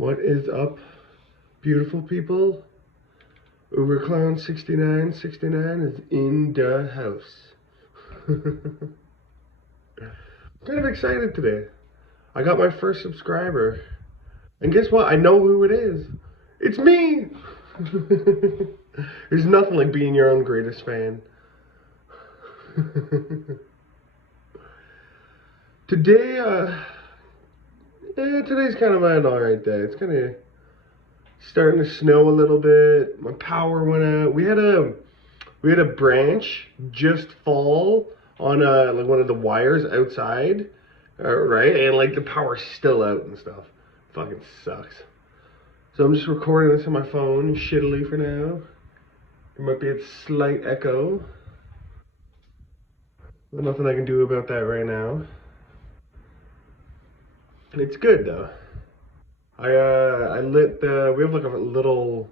What is up, beautiful people? UberClown6969 is in the house. Kind of excited today. I got my first subscriber. And guess what? I know who it is. It's me! There's nothing like being your own greatest fan. Today, today's kind of an alright day. It's kind of starting to snow a little bit. My power went out. We had a branch just fall on like one of the wires outside, right? And like the power's still out and stuff. Fucking sucks. So I'm just recording this on my phone shittily for now. There might be a slight echo, but nothing I can do about that right now. And it's good though. I lit the, we have like a little,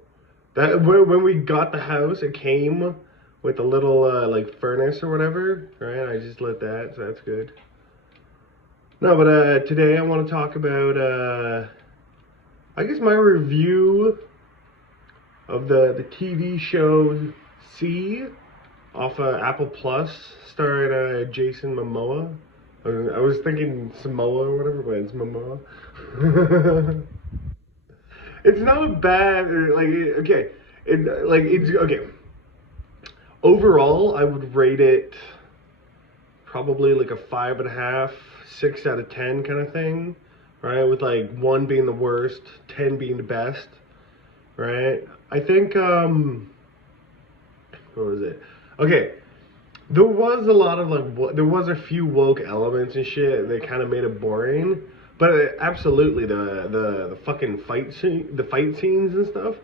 that when we got the house, it came with a little like furnace or whatever, right? I just lit that, so that's good. No, but today I want to talk about I guess my review of the TV show See off Apple Plus, starring Jason Momoa. I was thinking Samoa or whatever, but it's Momoa. It's not bad, like, okay, it's, okay. Overall, I would rate it probably like a 5.5, 6 out of 10 kind of thing, right? With like 1 being the worst, 10 being the best, right? I think, what was it? Okay, there was a lot of like, there was a few woke elements and shit that kind of made it boring. But absolutely, the fucking fight scenes and stuff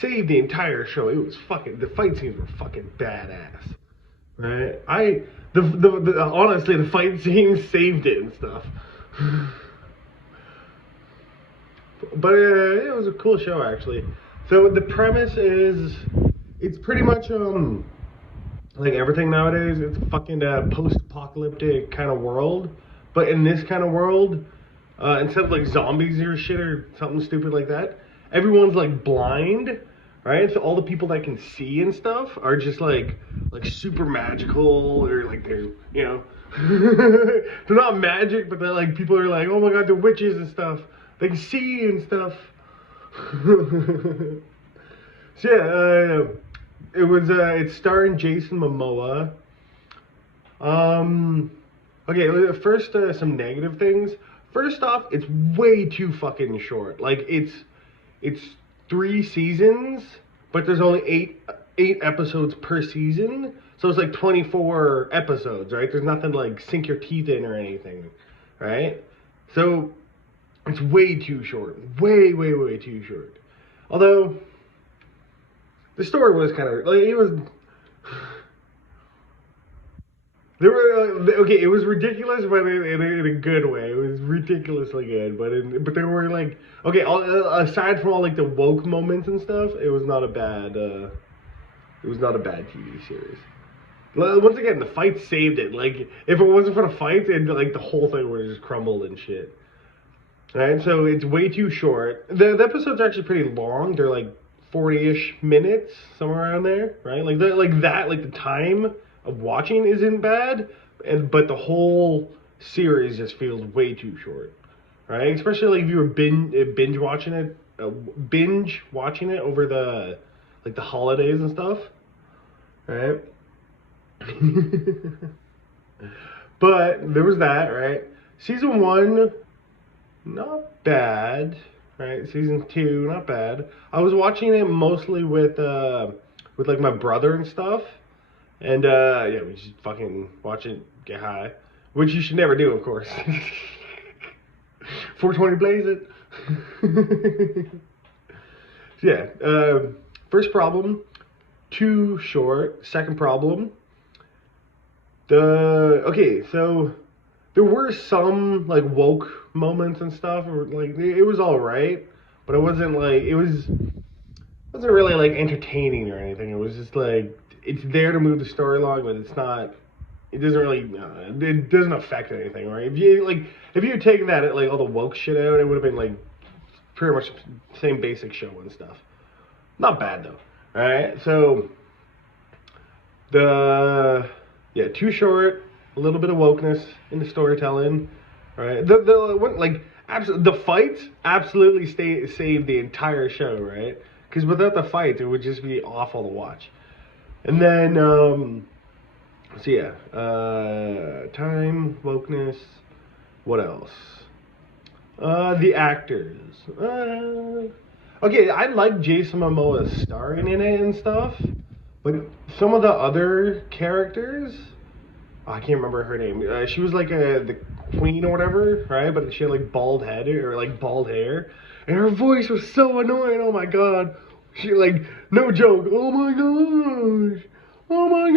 saved the entire show. It was fucking, the fight scenes were fucking badass, right? Honestly, the fight scenes saved it and stuff. But it was a cool show actually. So the premise is, it's pretty much like everything nowadays. It's a fucking post-apocalyptic kind of world, but in this kind of world. Instead of like zombies or shit or something stupid like that, everyone's like blind, right? So all the people that can see and stuff are just like super magical, or like they're, you know, they're not magic, but they're like, people are like, oh my god, they're witches and stuff. They can see and stuff. So yeah, it's starring Jason Momoa. Okay, first some negative things. First off, it's way too fucking short. Like it's 3 seasons, but there's only eight episodes per season. So it's like 24 episodes, right? There's nothing to like sink your teeth in or anything, right? So it's way too short. Way too short. Although the story was kind of like, it was. There were okay. It was ridiculous, but in a good way. It was ridiculously good, but there were like, okay. Aside from all like the woke moments and stuff, it was not a bad. It was not a bad TV series. Once again, the fights saved it. Like if it wasn't for the fights, like the whole thing would have just crumbled and shit. Right, so it's way too short. The episodes are actually pretty long. They're like 40-ish minutes, somewhere around there, right? Like the time of watching isn't bad, but the whole series just feels way too short, right? Especially like if you were binge watching it over the like the holidays and stuff, right? But there was that, right? Season 1, not bad, right? Season 2, not bad. I was watching it mostly with like my brother and stuff. And yeah, we just fucking watch it, get high, which you should never do, of course. 420 blaze it. So yeah, first problem, too short. Second problem, okay, so there were some like woke moments and stuff, or like it was all right, but it wasn't like, wasn't really like entertaining or anything. It was just like, it's there to move the story along, but it's not. It doesn't really. It doesn't affect anything, right? If you had taken that like all the woke shit out, it would have been like pretty much same basic show and stuff. Not bad though. All right, so too short, a little bit of wokeness in the storytelling. All right, the fights absolutely saved the entire show, right? Because without the fights, it would just be awful to watch. And then time, wokeness. What else? The actors. Okay, I like Jason Momoa starring in it and stuff, but some of the other characters, I can't remember her name. She was like the queen or whatever, right? But she had like bald head or like bald hair, and her voice was so annoying. Oh my god, she like no joke. Oh my gosh, oh my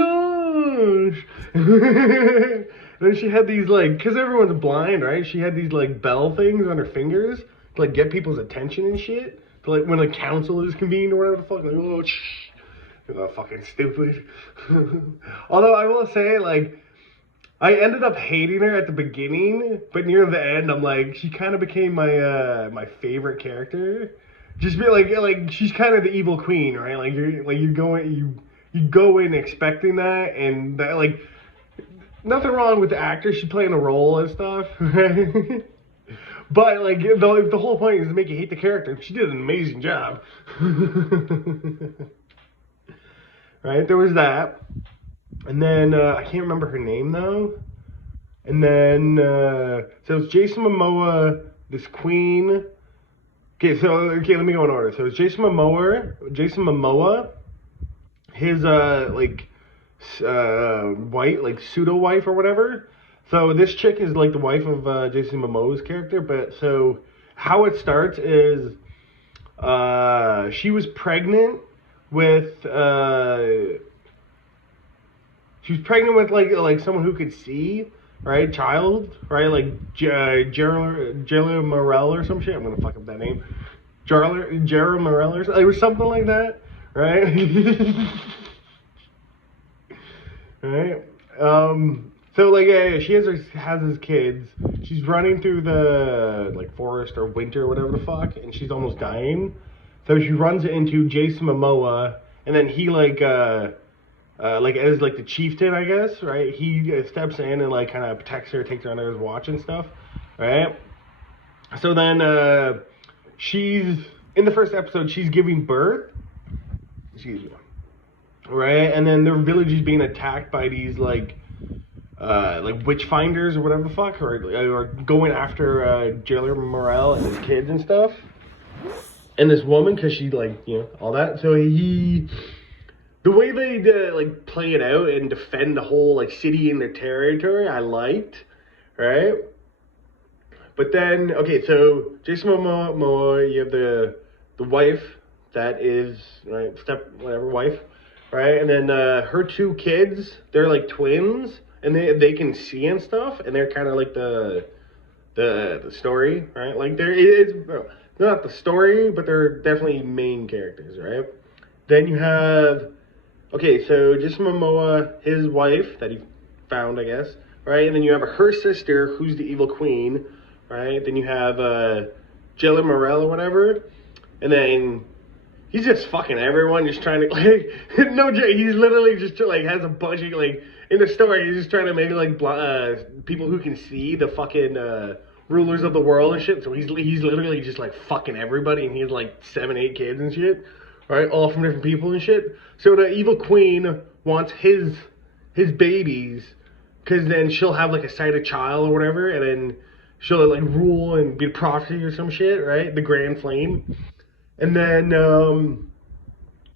gosh. And then she had these like, cause everyone's blind, right? She had these like bell things on her fingers to like get people's attention and shit. To, like when a council is convened or whatever the fuck, like oh shh, fucking stupid. Although I will say like, I ended up hating her at the beginning, but near the end, I'm like, she kind of became my my favorite character. Just be like she's kind of the evil queen, right? Like you go in expecting that, and that like nothing wrong with the actor. She's playing a role and stuff, right? But like the whole point is to make you hate the character. She did an amazing job. Right? There was that. And then, I can't remember her name, though. And then, so it's Jason Momoa, this queen. Okay, let me go in order. So it's Jason Momoa, his, wife, like, pseudo-wife or whatever. So this chick is, like, the wife of, Jason Momoa's character. But, so, how it starts is, she was pregnant with, she was pregnant with like someone who could see, right? Child, right? Like Jella Morel or some shit. I'm gonna fuck up that name. Jera Morel or something. It was something like that, right? Right. So like she has his kids. She's running through the like forest or winter or whatever the fuck, and she's almost dying. So she runs into Jason Momoa, and then he as like the chieftain, I guess, right? He steps in and like kind of protects her, takes her under his watch and stuff, right? So then she's in the first episode, she's giving birth. Excuse me. Right, and then their village is being attacked by these like witch finders or whatever the fuck, or going after Jailer Morel and his kids and stuff, and this woman because she like all that. So the way they like play it out and defend the whole like city and their territory, I liked, right? But then so Jason Momoa, you have the wife that is right wife. Right, and then her two kids, they're like twins, and they can see and stuff, and they're kind of like the story, right? Like they're not the story, but they're definitely main characters, right? Then you have so Jason Momoa, his wife that he found, I guess, right? And then you have her sister, who's the evil queen, right? Then you have Jella Morel or whatever, and then he's just fucking everyone, just trying to, like, no joke, he's literally just, like, has a bunch of, like, in the story, he's just trying to make, like, people who can see the fucking, rulers of the world and shit, so he's literally just, like, fucking everybody, and he has, like, 7-8 kids and shit, right, all from different people and shit. So the evil queen wants his babies, because then she'll have, like, a sighted child or whatever, and then she'll, like, rule and be a prophecy or some shit, right, the Grand Flame. And then,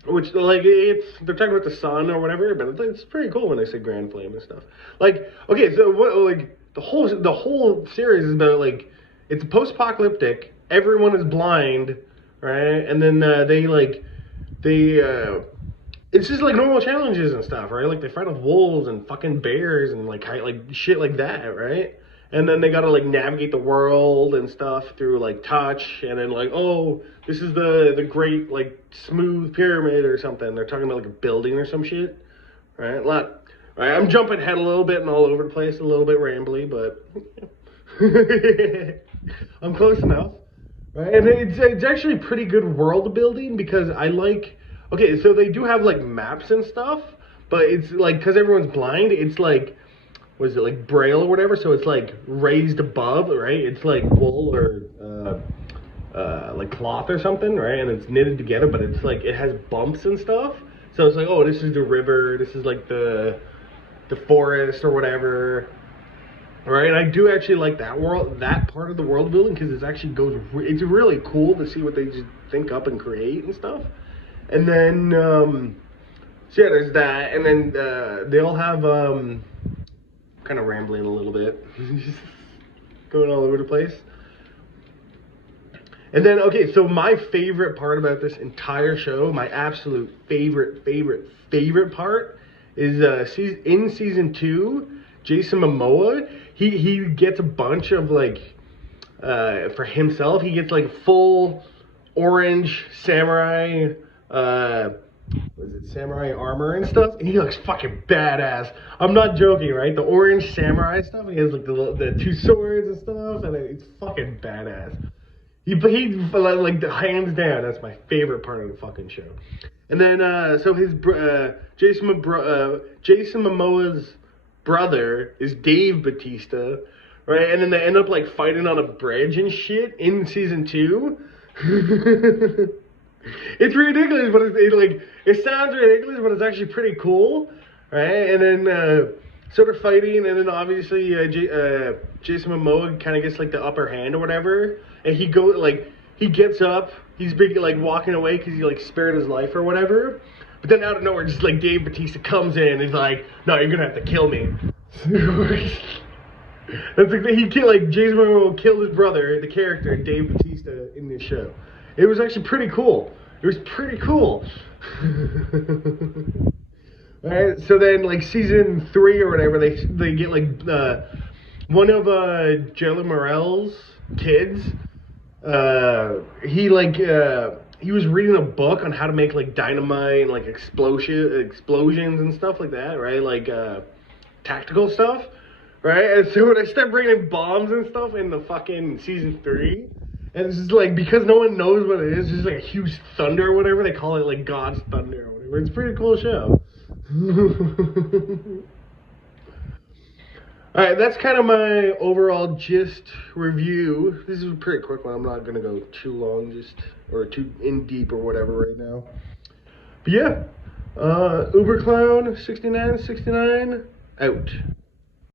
which, like, they're talking about the sun or whatever, but it's pretty cool when they say Grand Flame and stuff. Like, so what, like, the whole series is about, like, it's post-apocalyptic, everyone is blind, right? And then, it's just, like, normal challenges and stuff, right? Like, they fight with wolves and fucking bears and, like shit like that, right? And then they gotta, like, navigate the world and stuff through, like, touch. And then, like, oh, this is the great, like, smooth pyramid or something. They're talking about, like, a building or some shit. Right? Right, I'm jumping ahead a little bit and all over the place, a little bit rambly, but I'm close enough. Right? And it's actually pretty good world building because I like. Okay, so they do have like maps and stuff, but it's like because everyone's blind, it's like was it like braille or whatever? So it's like raised above, right? It's like wool or like cloth or something, right? And it's knitted together, but it's like it has bumps and stuff. So it's like, oh, this is the river. This is like the forest or whatever. Right, and I do actually like that part of the world building because it actually it's really cool to see what they just think up and create and stuff. And then, so yeah, there's that, and then they all have kind of rambling a little bit, going all over the place. And then, okay, so my favorite part about this entire show, my absolute favorite part is in season 2, Jason Momoa, he gets a bunch of like, for himself, he gets like full orange samurai, was it samurai armor and stuff, and he looks fucking badass. I'm not joking, right? The orange samurai stuff, he has like the two swords and stuff, and it's fucking badass. He like the hands down, that's my favorite part of the fucking show. And then so his Jason Momoa's brother is Dave Bautista, right? And then they end up like fighting on a bridge and shit in season 2. It's ridiculous, but it sounds ridiculous, but it's actually pretty cool, right? And then so they're fighting, and then obviously Jason Momoa kind of gets like the upper hand or whatever, and he gets up, he's big like walking away because he like spared his life or whatever, but then out of nowhere, just like Dave Bautista comes in and he's like, no, you're gonna have to kill me. That's like Jason Momoa killed his brother, the character Dave Bautista in this show. It was actually pretty cool. It was pretty cool. Alright, so then like season 3 or whatever, they get like one of Jelly Morel's kids. He was reading a book on how to make like dynamite and like explosions and stuff like that, right? Like tactical stuff, right? And so when I start bringing bombs and stuff in the fucking season 3, and it's just like, because no one knows what it is, it's just like a huge thunder or whatever, they call it like God's thunder or whatever. It's a pretty cool show. Alright, that's kind of my overall gist review. This is a pretty quick one. I'm not going to go too long, or too in deep or whatever right now. But yeah, Uber Clown 6969 out.